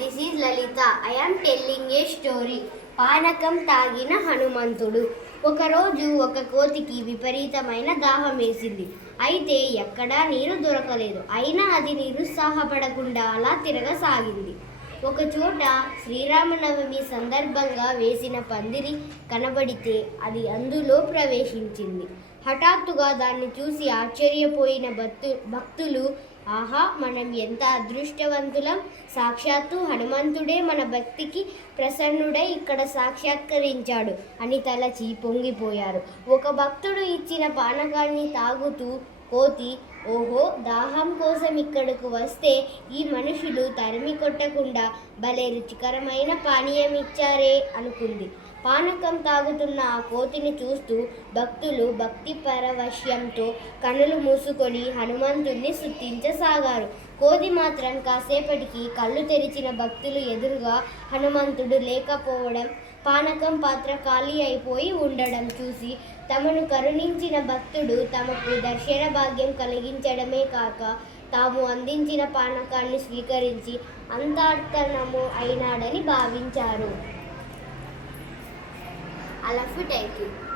this is Lalita. I am telling a story. పానకం తాగిన హనుమంతుడు. ఒకరోజు ఒక కోతికి విపరీతమైన దాహం వేసింది. అయితే ఎక్కడా నీరు దొరకలేదు. అయినా అది నిరుత్సాహపడకుండా అలా తిరగసాగింది. ఒకచోట శ్రీరామనవమి సందర్భంగా వేసిన పందిరి కనబడితే అది అందులో ప్రవేశించింది. హఠాత్తుగా దాన్ని చూసి ఆశ్చర్యపోయిన భక్తులు, ఆహా, మనం ఎంత అదృష్టవంతులం! సాక్షాత్తు హనుమంతుడే మన భక్తికి ప్రసన్నుడై ఇక్కడ సాక్షాత్కరించాడు అని తలచి పొంగిపోయారు. ఒక భక్తుడు ఇచ్చిన పానకాన్ని తాగుతూ కోతి, ఓహో, దాహం కోసం ఇక్కడకు వస్తే ఈ మనుషులు తరిమి కొట్టకుండా భలే రుచికరమైన పానీయం ఇచ్చారే అనుకుంది. పానకం తాగుతున్న ఆ కోతిని చూస్తూ భక్తులు భక్తి పరవశ్యంతో కనులు మూసుకొని హనుమంతుణ్ణి స్తుతించసాగారు. కోతి మాత్రం కాసేపటికి కళ్ళు తెరిచిన భక్తులు ఎదురుగా హనుమంతుడు లేకపోవడం, పానకం పాత్ర ఖాళీ అయిపోయి ఉండడం చూసి తమను కరుణించిన భక్తుడు తమకు దర్శన భాగ్యం కలిగించడమే కాక తాము అందించిన పానకాన్ని స్వీకరించి అంతర్ధానము అయినాడని భావించారు. I love you. Thank you.